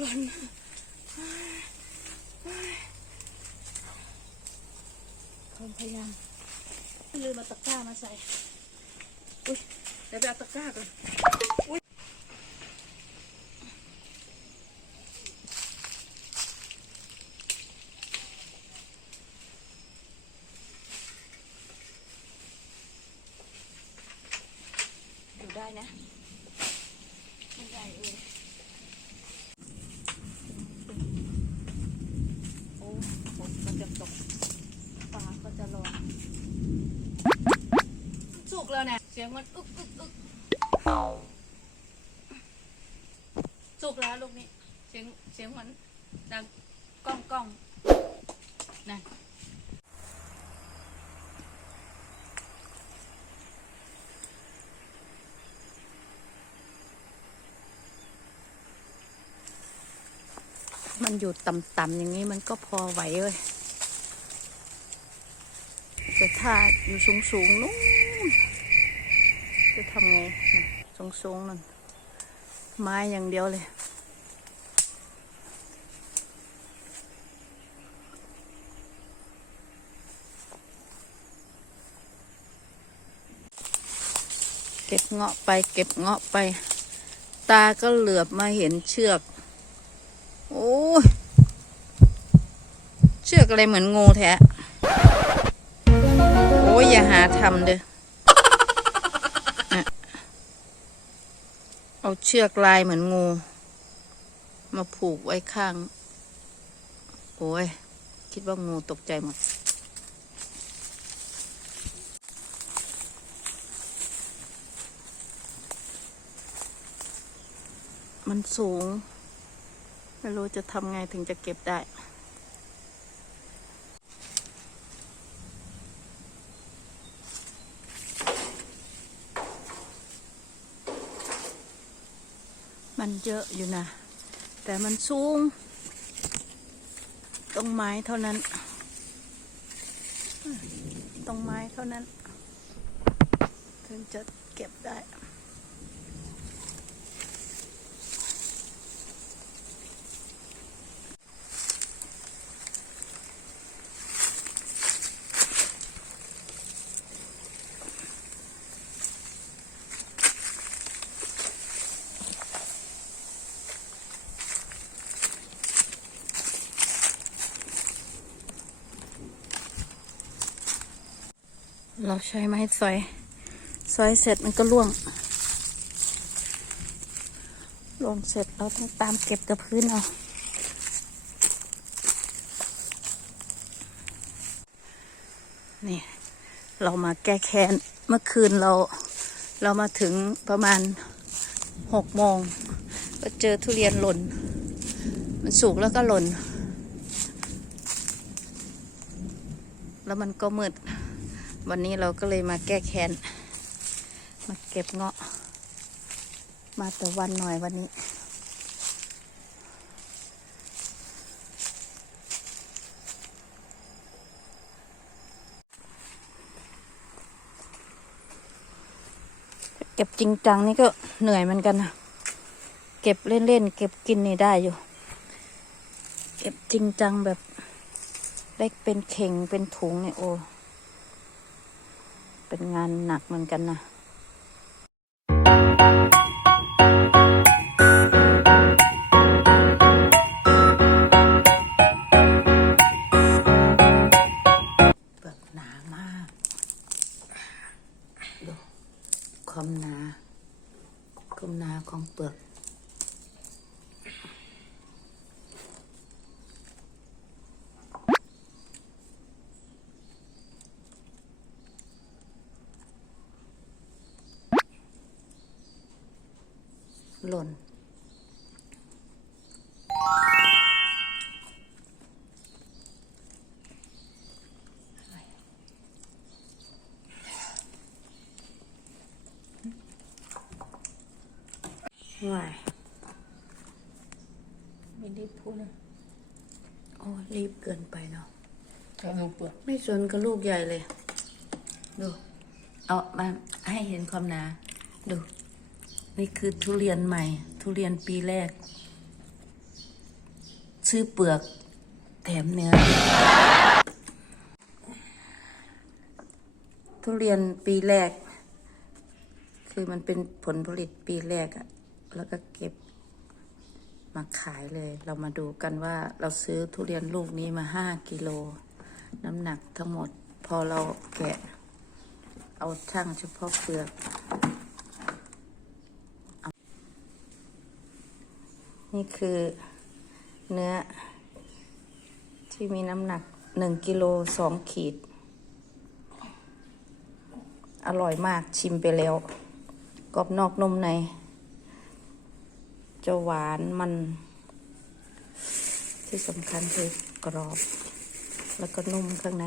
หล่นคนพยายามลืมมาตะกร้ามาใส่ อุ้ยเดี๋ยวไปเอาตะกร้าก่อน อุ้ยอยู่ได้นะ แล้วเนี่ยเสียงมันอึกอึกอึกสุกแล้วลูกนี้ เสียงเสียงมันดังก้องก้องนั่นมันอยู่ต่ำๆอย่างนี้มันก็พอไหวเลยแต่ถ้าอยู่สูงๆนู้น จะทำไงสูงสูงๆนั่นไม้อย่างเดียวเลย เก็บเงาะไป เก็บเงาะไป ตาก็เหลือบมาเห็นเชือก โอ้ยเชือกอะไรเหมือนงูแท้ โอ้ยอย่าหาทำเด้อ เอาเชือกลายเหมือนงู มาผูกไว้ข้าง โอ้ย คิดว่างูตกใจหมดมันสูง ไม่รู้จะทำไงถึงจะเก็บได้ มันเยอะอยู่นะ แต่มันสูง ตรงไม้เท่านั้น ตรงไม้เท่านั้น ถึงจะเก็บได้ เราใช้ไม้สอยสอยเสร็จมันก็ล่วงล่วงเสร็จเราต้องตามเก็บกับพื้นเอา นี่ เรามาแก้แค้น เมื่อคืนเรา เรามาถึงประมาณหกโมง ก็เจอทุเรียนหล่น มันสุกแล้วก็หล่น แล้วมันก็มืด วันนี้เราก็เลยมาแก้แค้น มาเก็บเงาะ มาแต่วันหน่อยวันนี้ เก็บจริงจังนี่ก็เหนื่อยเหมือนกันนะเก็บเล่นๆ เก็บกินนี่ได้อยู่ เก็บจริงจังแบบเล็กเป็นเข่งเป็นถุงเนี่ยโอ้ เป็นงานหนักเหมือนกันนะเปลือกหนามากดูความหนาความหนาของเปลือก หล่นว่ายไม่รีบพูดนะโอ้รีบเกินไปเนาะจะดูเปลือกไม่สนกับลูกใหญ่เลย ดู เอามาให้เห็นความหนา ดู นี่คือทุเรียนใหม่ ทุเรียนปีแรกซื้อเปลือก แถมเนื้อ ทุเรียนปีแรก คือมันเป็นผลผลิตปีแรกอะแล้วก็เก็บมาขายเลย เรามาดูกันว่าเราซื้อทุเรียนลูกนี้มาห้ากิโล น้ำหนักทั้งหมด พอเราแกะ เอาช่างเฉพาะเปลือก นี่คือเนื้อ ที่มีน้ำหนักหนึ่งกิโลสองขีด อร่อยมากชิมไปแล้วกรอบนอกนุ่มใน จะหวานมัน ที่สำคัญคือกรอบ แล้วก็นุ่มข้างใน